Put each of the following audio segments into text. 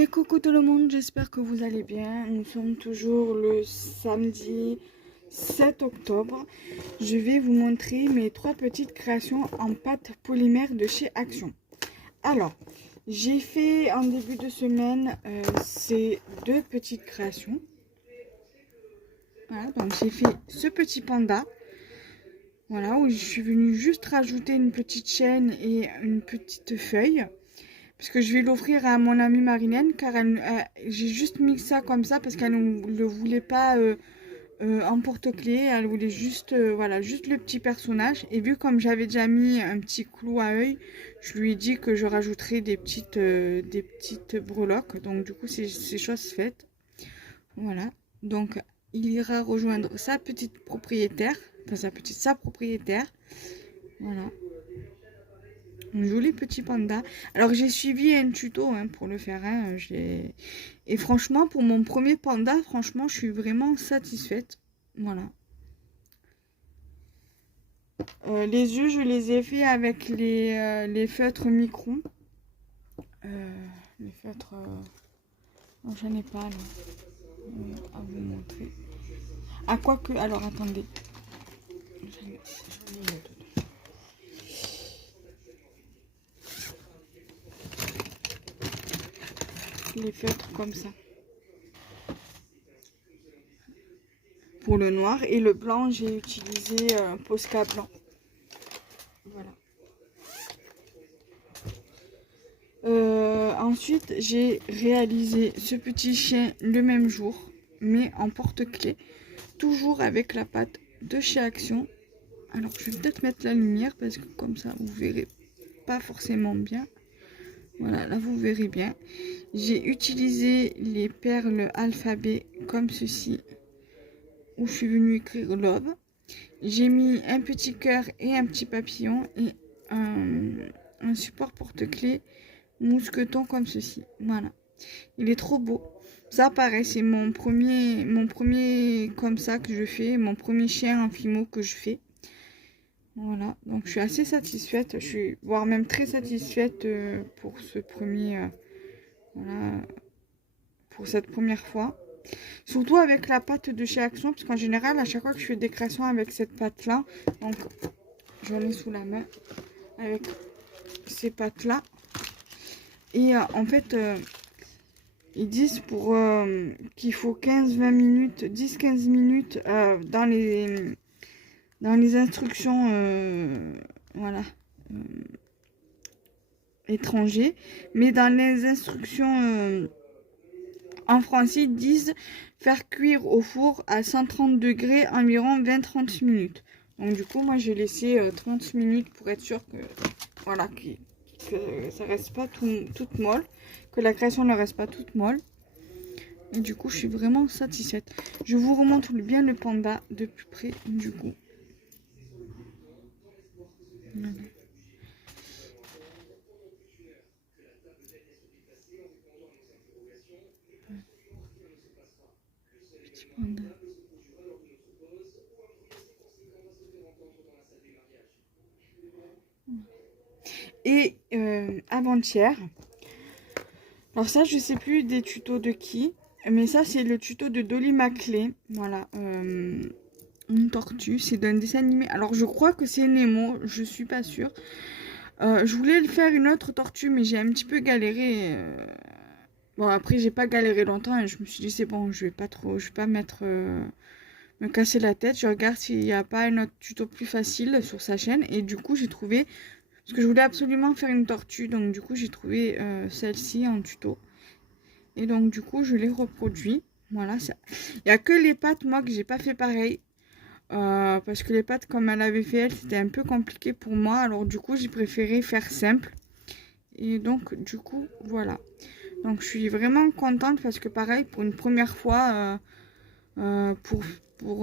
Et coucou tout le monde, j'espère que vous allez bien. Nous sommes toujours le samedi 7 octobre. Je vais vous montrer mes 3 petites créations en pâte polymère de chez Action. Alors, j'ai fait en début de semaine ces 2 petites créations. Voilà, donc j'ai fait ce petit panda. Voilà, où je suis venue juste rajouter une petite chaîne et une petite feuille. Parce que je vais l'offrir à mon amie Marilène, car j'ai juste mis ça comme ça parce qu'elle ne le voulait pas en porte-clés. Elle voulait juste, voilà, juste le petit personnage. Et vu comme j'avais déjà mis un petit clou à œil, je lui ai dit que je rajouterais des petites breloques. Donc du coup, c'est chose faite. Voilà. Donc il ira rejoindre sa petite propriétaire, enfin sa propriétaire. Voilà. Un joli petit panda. Alors j'ai suivi un tuto pour le faire. Et franchement, pour mon premier panda, franchement, je suis vraiment satisfaite. Voilà. Les yeux, je les ai fait avec les feutres micron. Les feutres... Non, j'en ai pas là. À vous montrer. Ah, quoique... Alors, attendez. J'en ai les feutres comme ça. Pour le noir. Et le blanc, j'ai utilisé Posca blanc. Voilà. Ensuite, j'ai réalisé ce petit chien le même jour, mais en porte-clés, toujours avec la pâte de chez Action. Alors, je vais peut-être mettre la lumière parce que comme ça, vous verrez pas forcément bien. Voilà, là, vous verrez bien. J'ai utilisé les perles alphabet comme ceci, où je suis venue écrire love. J'ai mis un petit cœur et un petit papillon et un support porte-clés mousqueton comme ceci. Voilà, il est trop beau. Ça pareil, c'est mon premier comme ça que je fais, mon premier chien en fimo que je fais. Voilà, donc je suis assez satisfaite, je suis voire même très satisfaite pour ce premier voilà, pour cette première fois. Surtout avec la pâte de chez Action, parce qu'en général à chaque fois que je fais des créations avec cette pâte là, donc j'en ai sous la main avec ces pâtes là. Et en fait, ils disent pour qu'il faut 15-20 minutes, 10-15 minutes dans les instructions voilà, étrangers. Mais dans les instructions en français, ils disent faire cuire au four à 130 degrés environ 20-30 minutes. Donc du coup, moi j'ai laissé 30 minutes pour être sûr que, voilà, que ça reste pas toute molle, que la création ne reste pas toute molle. Et du coup, je suis vraiment satisfaite. Je vous remontre bien le panda de plus près, du coup. Voilà. Petit panda. Et avant-hier, alors ça, je sais plus des tutos de qui, mais ça, c'est le tuto de Dolly Maclay. Voilà, une tortue, c'est d'un dessin animé. Alors, je crois que c'est Nemo, je suis pas sûre. Je voulais le faire une autre tortue, mais j'ai un petit peu galéré. Bon, après, j'ai pas galéré longtemps et je me suis dit, c'est bon, je vais pas me casser la tête. Je regarde s'il n'y a pas un autre tuto plus facile sur sa chaîne. Et du coup, j'ai trouvé, parce que je voulais absolument faire une tortue, donc du coup, j'ai trouvé celle-ci en tuto. Et donc, du coup, je l'ai reproduit. Voilà, ça. Il n'y a que les pattes, moi, que j'ai pas fait pareil. Parce que les pâtes comme elle avait fait elle, c'était un peu compliqué pour moi, alors du coup j'ai préféré faire simple. Et donc du coup voilà, donc je suis vraiment contente parce que pareil, pour une première fois pour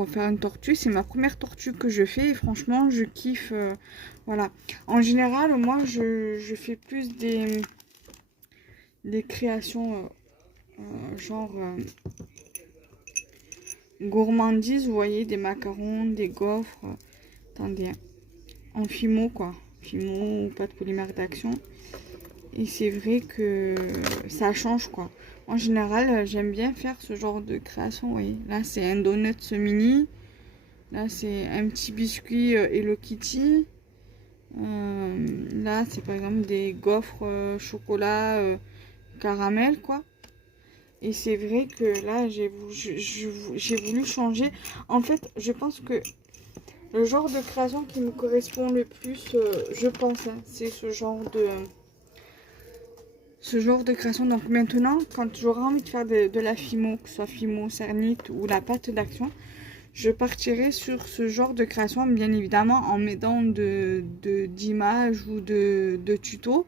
faire une tortue, c'est ma première tortue que je fais et franchement je kiffe. Voilà, en général moi je fais plus des créations genre gourmandises, vous voyez, des macarons, des gaufres, attendez, en fimo quoi, fimo ou pâte polymère d'Action. Et c'est vrai que ça change quoi. En général, j'aime bien faire ce genre de création. Vous voyez, là c'est un donut mini. Là c'est un petit biscuit Hello Kitty. Là c'est par exemple des gaufres chocolat caramel quoi. Et c'est vrai que là j'ai voulu changer. En fait, je pense que le genre de création qui me correspond le plus, je pense, hein, c'est ce genre de création. Donc maintenant, quand j'aurai envie de faire de la fimo, que ce soit fimo, cernite ou la pâte d'action, je partirai sur ce genre de création, bien évidemment en m'aidant d'images ou de tutos.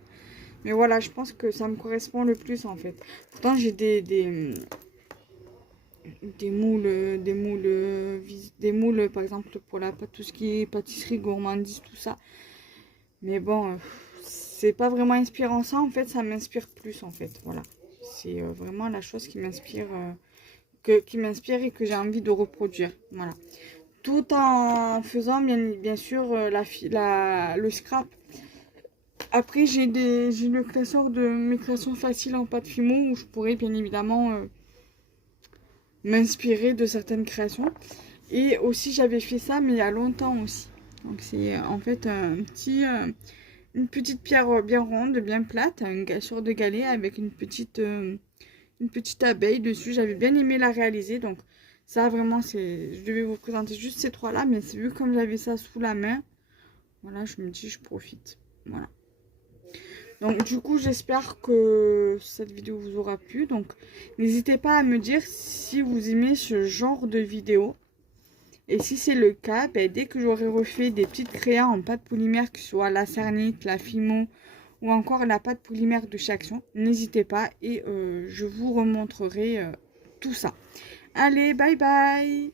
Mais voilà, je pense que ça me correspond le plus en fait. Pourtant, j'ai des moules, par exemple, pour la pâte, tout ce qui est pâtisserie, gourmandise, tout ça. Mais bon, c'est pas vraiment inspirant ça, en fait, ça m'inspire plus, en fait, voilà. C'est vraiment la chose qui m'inspire et que j'ai envie de reproduire, voilà. Tout en faisant, bien sûr, le scrap. Après, j'ai le classeur de mes créations faciles en pâte fimo où je pourrais, bien évidemment, m'inspirer de certaines créations. Et aussi, j'avais fait ça, mais il y a longtemps aussi. Donc, c'est en fait une petite pierre bien ronde, bien plate, une gassure de galet avec une petite abeille dessus. J'avais bien aimé la réaliser. Donc, ça, vraiment, je devais vous présenter juste ces trois-là. Mais c'est vu comme j'avais ça sous la main. Voilà, je me dis, je profite. Voilà. Donc du coup j'espère que cette vidéo vous aura plu. Donc n'hésitez pas à me dire si vous aimez ce genre de vidéo. Et si c'est le cas, ben, dès que j'aurai refait des petites créas en pâte polymère, que ce soit la cernite, la fimo ou encore la pâte polymère de chez Action, n'hésitez pas et je vous remontrerai tout ça. Allez, bye bye!